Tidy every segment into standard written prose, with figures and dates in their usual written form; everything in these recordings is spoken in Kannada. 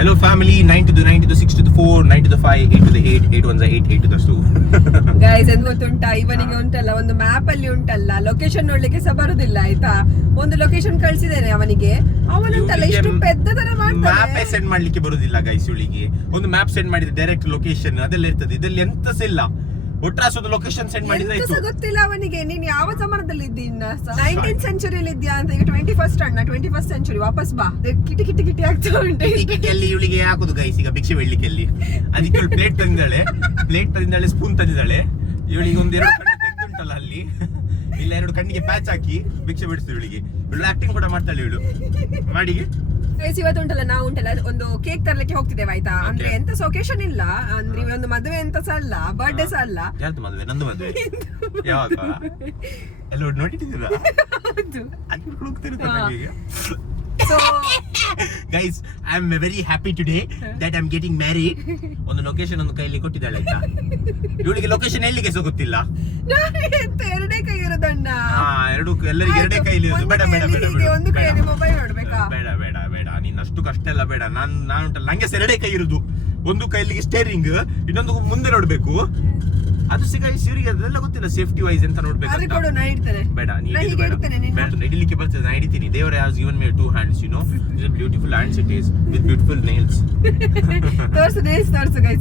Hello family, 9 to the 9 to the 6 to the 4, 9 to the 5, 8 to the 8, 8 1 8, 8 to the 2. Guys ಎಂತ ಗೊತ್ತುಂಟಾ, ಇವನಿಗೆ ಉಂಟಲ್ಲ ಒಂದು ಮ್ಯಾಪ್ ಅಲ್ಲಿ ಉಂಟಲ್ಲ ಲೊಕೇಶನ್ ನೋಡ್ಲಿಕ್ಕೆ ಸಹ ಬರುದಿಲ್ಲ ಆಯ್ತಾ. ಒಂದು ಲೊಕೇಶನ್ ಕಳ್ಸಿದ್ದೇನೆ ಅವನಿಗೆ, ಅವನುಂಟಲ್ಲ ಇಷ್ಟು ಪೆದ್ದ ತರ ಮಾಡ್ತಾನೆ. ಮ್ಯಾಪ್ ಸೆಂಡ್ ಮಾಡ್ಲಿಕ್ಕೆ ಬರುದಿಲ್ಲ ಗೈಸ್ ಇವಳಿಗೆ. ಒಂದು ಮ್ಯಾಪ್ ಸೆಂಡ್ ಮಾಡಿದ್ರೆ ಡೈರೆಕ್ಟ್ ಲೊಕೇಶನ್ ಅದೆಲ್ಲ ಇರ್ತದೆ, ಇದರಲ್ಲಿ ಎಂತ ಸಹ ಇಲ್ಲ. ಒಟ್ರಾಸೊಂದು ಲೊಕೇಶನ್ ಸೆಂಡ್ ಮಾಡಿದ್ರೆ ಗೊತ್ತಿಲ್ಲ ಅವನಿಗೆ. ನೀನ್ ಯಾವ ಜಮಾನದಲ್ಲಿ ಇದ್ದೀನ? 19th ಸೆಂಚುರಿಯಲ್ಲಿ ಇದ್ಯಾ ಅಂತ. ಈಗ 21st ಅಣ್ಣ, 21st ಸೆಂಚುರಿ. ವಾಪಸ್ ಬಾ. ಕಿಟಿ ಕಿಟಿ ಕಿಟಿ ಆಗ್ತಾ ಉಂಟು. ಟಿಕೆಟ್ ಇವಳಿಗೆ ಹಾಕುದು ಗೈಸ್. ಈಗ ಭಿಕ್ಷೆ ಬೇಡ್ಲಿಕ್ಕೆ ಅಲ್ಲಿ ಅದಕ್ಕೆ ಇವಳು ಪ್ಲೇಟ್ ತಂದಿದ್ದಾಳೆ, ಸ್ಪೂನ್ ತಂದಿದ್ದಾಳೆ. ಇವಳಿಗೆ ಒಂದೆರಡು ಕಣ್ಣು ತೆಗ್ದುಂಟಲ್ಲ ಅಲ್ಲಿ, ಇಲ್ಲ 2 ಕಣ್ಣಿಗೆ ಪ್ಯಾಚ್ ಹಾಕಿ ಭಿಕ್ಷೆ ಬಿಡಿಸ್ತು ಇವಳಿಗೆ. ಇವಳು ಆಕ್ಟಿಂಗ್ ಕೂಡ ಮಾಡ್ತಾಳೆ ಇವಳು ಮಾಡಿ. ಇವತ್ತು ಉಂಟಲ್ಲ, ನಾವು ಉಂಟಲ್ಲ ಒಂದು ಕೇಕ್ ತರ್ಲಿಕ್ಕೆ ಹೋಗ್ತಿದ್ದೇವೆ ಆಯ್ತಾ. ಅಂದ್ರೆ ಎಂತ ಸೊಕೇಶನ್ ಇಲ್ಲ, ಅಂದ್ರೆ ಒಂದು ಮದುವೆ ಎಂತ ಸಹ ಅಲ್ಲ, ಬರ್ಡೇ ಸಹ ಅಲ್ಲ. ಯಾರ್ದು ಮದುವೆ? ನಂದು ಮದುವೆ. ಯಾವಾಗ ಎಲ್ಲ ನೋಡಿಟ್ಟಿದ್ದೀರಾ? ಅದು ಹುಡುಕ್ತಿರುತ್ತೆ ನನಗೆ. So guys, I am very happy today that I am getting married. ಒಂದು ಲೊಕೇಶನ್ ಒಂದು ಕೈಯಲ್ಲಿ ಕೊಟ್ಟಿದ್ದಾಳೆ ಆಯ್ತಾ. ಇವಳಿಗೆ ಲೊಕೇಶನ್ ಎಲ್ಲಿಗೆ ಸಹ ಗೊತ್ತಿಲ್ಲ. ಎರಡೇ ಕೈ ಇರೋದಣ್ಣ. ಎಲ್ಲರಿಗೆ ಎರಡೇ ಕೈಯಲ್ಲಿ ಇರೋದು. ಬೇಡ ಒಂದು ಕೈಯಲ್ಲಿ ಮೊಬೈಲ್ ನೋಡ್ಬೇಕಾ? ಬೇಡ ನೀನ್ ಅಷ್ಟು ಕಷ್ಟ ಎಲ್ಲ ಬೇಡ. ನಾನು ಉಂಟಲ್ಲ, ನಂಗೆ ಎರಡೇ ಕೈ ಇರುದು. ಒಂದು ಕೈಲಿಗೆ ಸ್ಟೇರಿಂಗ್, ಇನ್ನೊಂದು ಮುಂದೆ ನೋಡ್ಬೇಕು. ಅದು ಇವರಿಗೆ ಅದೆಲ್ಲ ಗೊತ್ತಿಲ್ಲ, ಸೇಫ್ಟಿ ವೈಸ್ ಅಂತ ನೋಡ್ಬೇಕು. ಬೇಡ ಹಿಡಿಲಿಕ್ಕೆ ಬರ್ತದೆ, ನಾನು ಹಿಡಿತೀನಿ. ದೇವರ has given me 2 hands, you know. Beautiful hands it is with beautiful nails. ತೋರ್ಸು ಗೈಸ್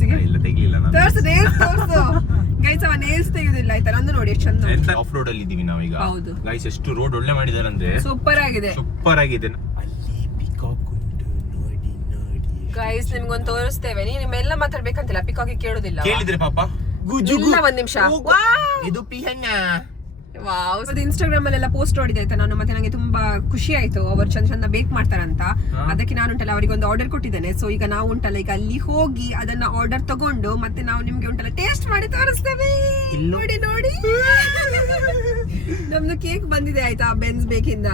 ಗೆ. ಇಲ್ಲ ತೆಗಿಲಿಲ್ಲ ನಾನು. ತೋರ್ಸು ಗೈಸ್, ಅವ ನೇಲ್ಸ್ ತೆಗೆದಿಲ್ಲ ಆಯ್ತಾ. ನಂದು ನೋಡಿ ಎಷ್ಟು ಚಂದ. ಎಂತ ಆಫ್ ರೋಡ್ ಅಲ್ಲಿ ಇದೀವಿ ನಾವೀಗ. ಹೌದು ಗೈಸ್, ಎಷ್ಟು ರೋಡ್ ಒಳ್ಳೆ ಮಾಡಿದ್ದಾರೆ ಅಂದ್ರೆ ಸೂಪರ್ ಆಗಿದೆ. ಅಲ್ಲಿ ಪಿಕಾಕ್ ಉಂಟು, ನೋಡಿ ಗೈಸ್ ನಿಮ್ಗೊಂದು ತೋರಿಸ್ತೇವೆ. ನಿಮ್ಮೆಲ್ಲ ಮಾತಾಡ್ಬೇಕಂತಿಲ್ಲ, ಪಿಕಾಕ್ ಕೇಳೋದಿಲ್ಲ. ಕೇಳಿದ್ರೆ ಪಾಪ ಇಲ್ಲ ಒಂದ್ ನಿಮಿಷ. ಇದು ಪಿಹಣ್ಣ. ವಾವ್, ಇನ್ಸ್ಟಾಗ್ರಾಮ್ ಅಲ್ಲೆಲ್ಲ ಪೋಸ್ಟ್ ನೋಡಿದೆ ಆಯ್ತಾ ನಾನು. ಮತ್ತೆ ನಂಗೆ ತುಂಬಾ ಖುಷಿ ಆಯ್ತು, ಅವರು ಚಂದ ಬೇಕ್ ಮಾಡ್ತಾರಂತ. ಅದಕ್ಕೆ ನಾನು ಉಂಟಲ್ಲ ಅವರಿಗೆ ಒಂದು ಆರ್ಡರ್ ಕೊಟ್ಟಿದ್ದೇನೆ. ಸೊ ಈಗ ನಾವು ಉಂಟಲ್ಲ ಈಗ ಅಲ್ಲಿ ಹೋಗಿ ಅದನ್ನ ಆರ್ಡರ್ ತಗೊಂಡು ಮತ್ತೆ ನಾವು ನಿಮ್ಗೆ ಉಂಟಲ್ಲ ಟೇಸ್ಟ್ ಮಾಡಿ ತೋರಿಸ್ತೇವೆ. ನೋಡಿ ನಮ್ದು ಕೇಕ್ ಬಂದಿದೆ ಆಯ್ತಾ, ಬೆನ್ಸ್ ಬೇಕಿಂದ.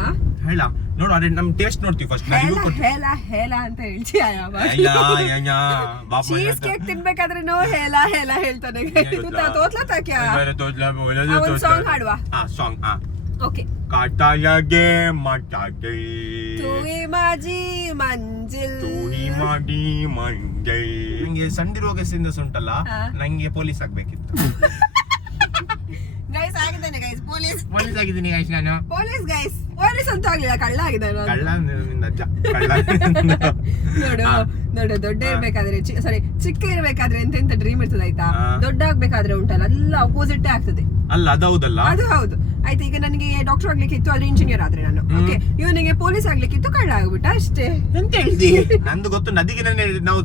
ಹೇಳ ನೋಡು, ಅದೇ ನಮ್ ಟೇಸ್ಟ್ ನೋಡ್ತೀವಿ ಫಸ್ಟ್. ಹೇಳ ಅಂತ ಹೇಳ್ತೀಯ? ಚೀಸ್ ಕೇಕ್ ತಿನ್ಬೇಕಾದ್ರೆ ನೋ ಹೇಳ ಹೇಳ್ತಾನೆ. ಸಾಂಗ್ ಹಾಡುವ. Song okay. ಕಾಟಾಯಗೆ ಮಾಟಾಗೆ ತೂಯಿ ಮಾಜಿ ಮಂಜಿಲ್, ನಂಗೆ ಸಂಡಿರೋಗಸಿಂದ ಉಂಟಲ್ಲ, ನಂಗೆ ಪೊಲೀಸ್ ಆಗ್ಬೇಕಿತ್ತು. ಗೈಸ್ ಆಗಿದ್ದಾನೆ ಗೈಸ್, ಪೊಲೀಸ್ ಆಗಿದ್ದೀನಿ ಗೈಸ್ ನಾನು. ಪೊಲೀಸ್ ಅಂತ ಆಗ್ಲಿಲ್ಲ, ಕಳ್ಳ ಆಗಿದ್ದಾನೆ. ನೋಡು ದೊಡ್ಡ ಇರ್ಬೇಕಾದ್ರೆ ಸಾರಿ ಚಿಕ್ಕ ಇರ್ಬೇಕಾದ್ರೆ ಎಂತೆಂತ ಡ್ರೀಮ್ ಇರ್ತದೆ ಆಯ್ತಾ. ದೊಡ್ಡ ಆಗ್ಬೇಕಾದ್ರೆ ಉಂಟಲ್ಲ ಎಲ್ಲ ಅಪೋಸಿಟ್ ಆಗ್ತದೆ ಅಲ್ಲ. ಅದು ಹೌದಲ್ಲ, ಅದು ಹೌದು ಆಯ್ತಾ. ಈಗ ನನಗೆ ಡಾಕ್ಟರ್ ಆಗ್ಲಿಕ್ಕೆ ಇತ್ತು, ಆದ್ರೆ ಇಂಜಿನಿಯರ್ ಆದ್ರೆ ನಾನು. ಓಕೆ, ಇವನಿಗೆ ಪೊಲೀಸ್ ಆಗ್ಲಿಕ್ಕಿತ್ತು, ಕಳ್ಳ ಆಗ್ಬಿಟ್ಟ ಅಷ್ಟೇ. ಎಂತ ಹೇಳಿದಿ? ನಂದು ಗೊತ್ತು, ನದಿಗೆ ನಾವು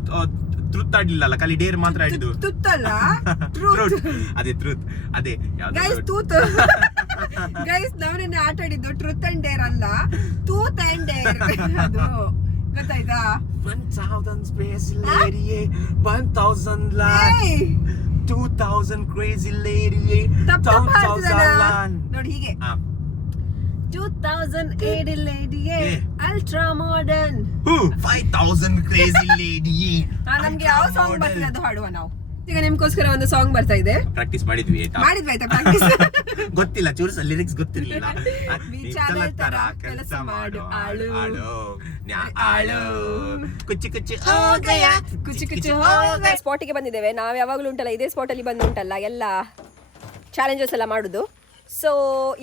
ಟ್ರೂತ್ ಆಡ್ಲಿಲ್ಲ, ಖಾಲಿ ಡೇರ್ ಮಾತ್ರ ಆಡಿದ್ದು. ತುತ್ತಲ್ಲ, ಅದೇ ಟ್ರೂತ್, ಅದೇ ಗೈಸ್ ತೂತ್. ಗೈಸ್ ನಾವ್ ಆಟ ಆಡಿದ್ದು ಟ್ರೂತ್ ಅಂಡ್ ಡೇರ್ ಅಲ್ಲ, ತೂತ್ ಅಂಡ್ ಡೇರ್. ಅದು ಗೊತ್ತಾಯ್ತಾ? 1000 space lady, 1000 lakh, 2000 crazy lady, 1000 ನೋಡಿ ಹೀಗೆ 2080 lady, ultra modern. 5000 crazy lady. ನಮ್ಗೆ ಯಾವ ಸಾಂಗ್ ಬರ್ತದೆ ಅದು ಹಾಡುವ ನಾವು. ಈಗ ನಿಮ್ಗೋಸ್ಕರ ಒಂದು ಸಾಂಗ್ ಬರ್ತಾ ಇದೆ. ಪ್ರಾಕ್ಟೀಸ್ ಮಾಡಿದ್ವಿ ಆಯ್ತಾ ಪ್ರಾಕ್ಟೀಸ್. ಗೊತ್ತಿಲ್ಲ, ಚೂರ್ಸ್ ಲಿರಿಕ್ಸ್ ಗೊತ್ತಿರಲಿಲ್ಲ. ವಿಚಾರ ತರ ಕೆಲಸ ಮಾಡು ಆಳು ಕುಚ್ಚಿ ಕುಚ್ಚಿ ಸ್ಪಾಟಿಗೆ ಬಂದಿದ್ದೇವೆ ನಾವು. ಯಾವಾಗಲೂ ಉಂಟಲ್ಲ ಇದೇ ಸ್ಪಾಟ್ ಅಲ್ಲಿ ಬಂದು ಉಂಟಲ್ಲ ಎಲ್ಲ ಚಾಲೆಂಜಸ್ ಎಲ್ಲ ಮಾಡುದು. ಸೊ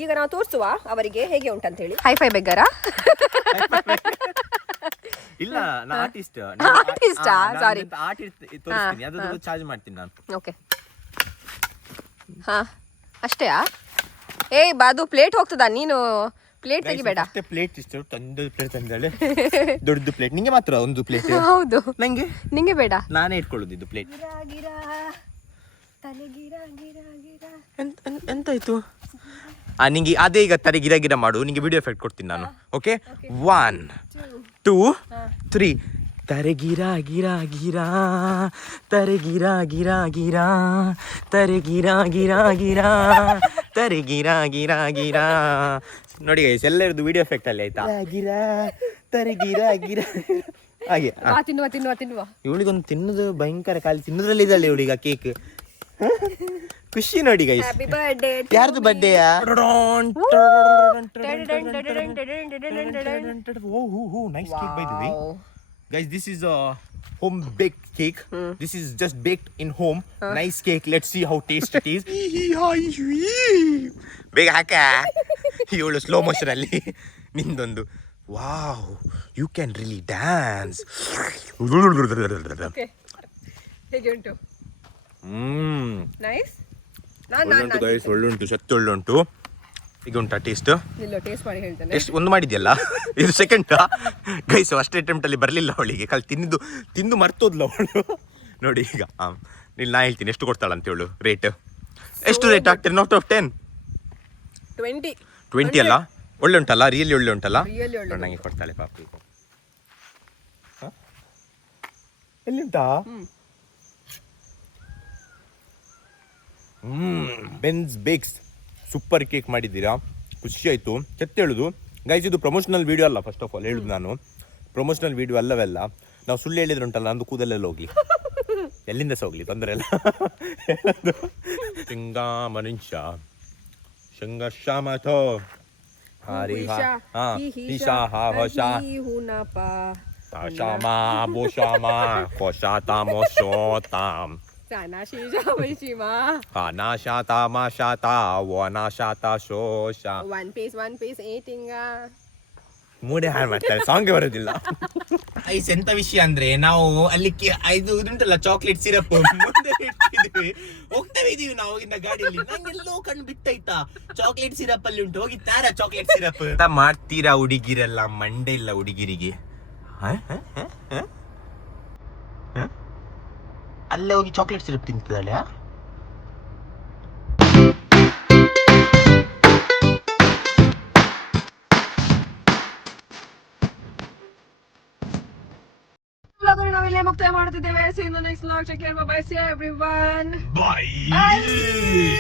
ಈಗ ನಾವು ತೋರಿಸುವ ಅವರಿಗೆ ಹೇಗೆ ಉಂಟಂತ ಹೇಳಿ. ಹೈಫೈ ಬೆಗ್ಗರ ಇಲ್ಲ, ನಾನು ಆರ್ಟಿಸ್ಟ್. ಸಾರಿ, ತೋರಿಸ್ತೀನಿ, ಅದನ್ನು ಚಾರ್ಜ್ ಮಾಡ್ತೀನಿ ನಾನು. ಓಕೆ, ಹಾ ಅಷ್ಟೇ. ಬಾದು ಪ್ಲೇಟ್ ಹೋಗ್ತದಾ? ನೀನು ಪ್ಲೇಟ್ ತೆಗಿಬೇಡ. ಪ್ಲೇಟ್ ಇಷ್ಟು ಪ್ಲೇಟ್ ತಂದಾಳೆ, ದೊಡ್ಡದು ಪ್ಲೇಟ್. ನಿಂಗೆ ಮಾತ್ರ ಒಂದು ಪ್ಲೇಟ್? ಹೌದು, ನಿಂಗೆ ಬೇಡ, ನಾನೇ ಇಟ್ಕೊಳ್ಳೋದು ಪ್ಲೇಟ್. ಎಂತಾಯ್ತು? ನಿಂಗೆ ಅದೇ ಈಗ ತರ ಗಿರ ಮಾಡು, ನಿಂಗೆ ವಿಡಿಯೋ ಎಫೆಕ್ಟ್ ಕೊಡ್ತೀನಿ ನಾನು. ಓಕೆ, 1 2 3. ತರೆ ಗಿರಾ ಗಿರಾ ಗಿರಾ, ತರೆ ಗಿರಾ ಗಿರಾ ಗಿರಾ, ತರೆ ಗಿರಾ ಗಿರಾ ಗಿರಾ, ತರೆ ಗಿರಾ ಗಿರಾ ಗಿರಾ. ನೋಡಿ ಗೈಸ್, ಎಲ್ಲರದ್ದು ವಿಡಿಯೋ ಎಫೆಕ್ಟ್ ಅಲ್ಲಿ ಆಯ್ತಾ. ಗಿರಾ ತರೆ ಗಿರಾ ಗಿರಾ ಹಾಗೆ. ತಿನ್ನುವ ಇವಳಿಗೊಂದು ತಿನ್ನೋದು ಭಯಂಕರ, ಖಾಲಿ ತಿನ್ನೋದ್ರಲ್ಲಿ ಇದ್ದಾಳೆ ಇವಳೀಗ. ಕೇಕ್ ಖುಷಿ ನೋಡಿ ಗೈಸ್. ಯಾರ್ದು ಬರ್ಡೇಯಾ? Nice cake by the way. Guys, this is home baked cake. This is just baked in home. Nice cake. Let's see how tasty it is. ಬೇಗ ಹಾಕ ಇವಳು ಸ್ಲೋ ಮೋಷನ್ ಅಲ್ಲಿ ನಿಂದೊಂದು. Wow, you can really dance. ಹೇಗೆ ಉಂಟು? ನೈಸ್. ಒಳ್ಳುಂಟು ಗೈಸ್, ಒಳ್ಳುಂಟು, ಸತ್ತು ಒಳ್ಳುಂಟು. ಈಗ ಉಂಟಾ ಟೇಸ್ಟ್? ಟೇಸ್ಟ್ ಮಾಡಿ ಹೇಳ್ತೇನೆ. ಟೇಸ್ಟ್ ಒಂದು ಮಾಡಿದ್ಯಲ್ಲ, ಇದು ಸೆಕೆಂಡ್ ಗೈಸ್. ಫಸ್ಟ್ ಅಟೆಂಪ್ಟ್ ಅಲ್ಲಿ ಬರಲಿಲ್ಲ ಅವಳಿಗೆ, ತಿಂದು ಮರ್ತೋದ್ಲ ಅವಳು. ನೋಡಿ ಈಗ ಇಲ್ಲಿ ನಾ ಹೇಳ್ತೀನಿ ಎಷ್ಟು ಕೊಡ್ತಾಳಂತ ಹೇಳು. ರೇಟ್ ಎಷ್ಟು ರೇಟ್ ಆಗ್ತೀರಿ? Not of 10? 20 ಅಲ್ಲ? ಒಳ್ಳೆ ಉಂಟಲ್ಲ, ರಿಯಲಿ ಒಳ್ಳೆ ಉಂಟಲ್ಲ. ನನಗೆ ಕೊಡ್ತಾಳೆ ಪಾಪ. ಈಗ ಎಲ್ಲಿ ಉಂಟಾ? ಬೆನ್ಸ್ ಬೇಕ್ಸ್ ಸೂಪರ್ ಕೇಕ್ ಮಾಡಿದ್ದೀರಾ, ಖುಷಿ ಆಯಿತು. ಕೆತ್ತ ಹೇಳುದು ಗೈಸ್, ಇದು ಪ್ರಮೋಷನಲ್ ವಿಡಿಯೋ ಅಲ್ಲ. ಫಸ್ಟ್ ಆಫ್ ಆಲ್ ಹೇಳುದು ನಾನು, ಪ್ರಮೋಷನಲ್ ವಿಡಿಯೋ ಅಲ್ಲವೆಲ್ಲ. ನಾವು ಸುಳ್ಳು ಹೇಳಿದ್ರೆ ಉಂಟಲ್ಲ, ನಂದು ಕೂದಲೆಲ್ಲ ಹೋಗ್ಲಿ, ಎಲ್ಲಿಂದ ಸಹ ಹೋಗ್ಲಿ, ತೊಂದರೆ ಇಲ್ಲ. ಶೃಂಗ ಮನುಷ್ಯ ಶೃಂಗಶಾಮಥೋ ಶಾಮಾ ಬೋಶಾಮಾ ಕೋಶಾತಾಮೋಶೋತಾಂ ಶಾತಾ ಮಾ ಶಾತಾ ವನಾ ಶಾತಾ ಶೋಷಾ. ಒನ್ ಪೀಸ್ ಏಟಿಂಗ ಮೂಡೆ ಹಾಳು ಮಾಡ್ತಾರೆ, ಸಾಂಗ್ ಬರೋದಿಲ್ಲ. ಐಸ್ ಎಂತ ವಿಷಯ ಅಂದ್ರೆ, ನಾವು ಅಲ್ಲಿ ಇದು ಉಂಟಲ್ಲ ಚಾಕ್ಲೇಟ್ ಸಿರಪ್ ಮುಂದೆ ಇಟ್ಟಿದ್ವಿ, ಹೋಗ್ತೇವೆ ಇದೀವಿ ನಾವು ಇನ್ನ ಗಾಡಿಯಲ್ಲಿ. ನಂಗೆಲ್ಲೋ ಕಣ್ಣು ಬಿತ್ತಾಯ್ತಾ, ಚಾಕ್ಲೇಟ್ ಸಿರಪ್ ಅಲ್ಲಿ ಉಂಟು, ಹೋಗಿತ್ತಾರ ಚಾಕ್ಲೇಟ್ ಸಿರಪ್ ಅಂತ ಮಾಡ್ತೀರಾ ಹುಡುಗಿರೆಲ್ಲ? ಮಂಡೆ ಇಲ್ಲ ಹುಡುಗಿರಿಗೆ. ಅಲ್ಲೇ ಹೋಗಿ ಚಾಕ್ಲೇಟ್ ಸಿರಪ್ ತಿಂತದಲ್ಲ. ನಾವಿಲ್ಲೇ ಮುಕ್ತಾಯ ಮಾಡ್ತಿದ್ದೇವೆ. See you in the next vlog. Take care. Bye. See you everyone. Bye.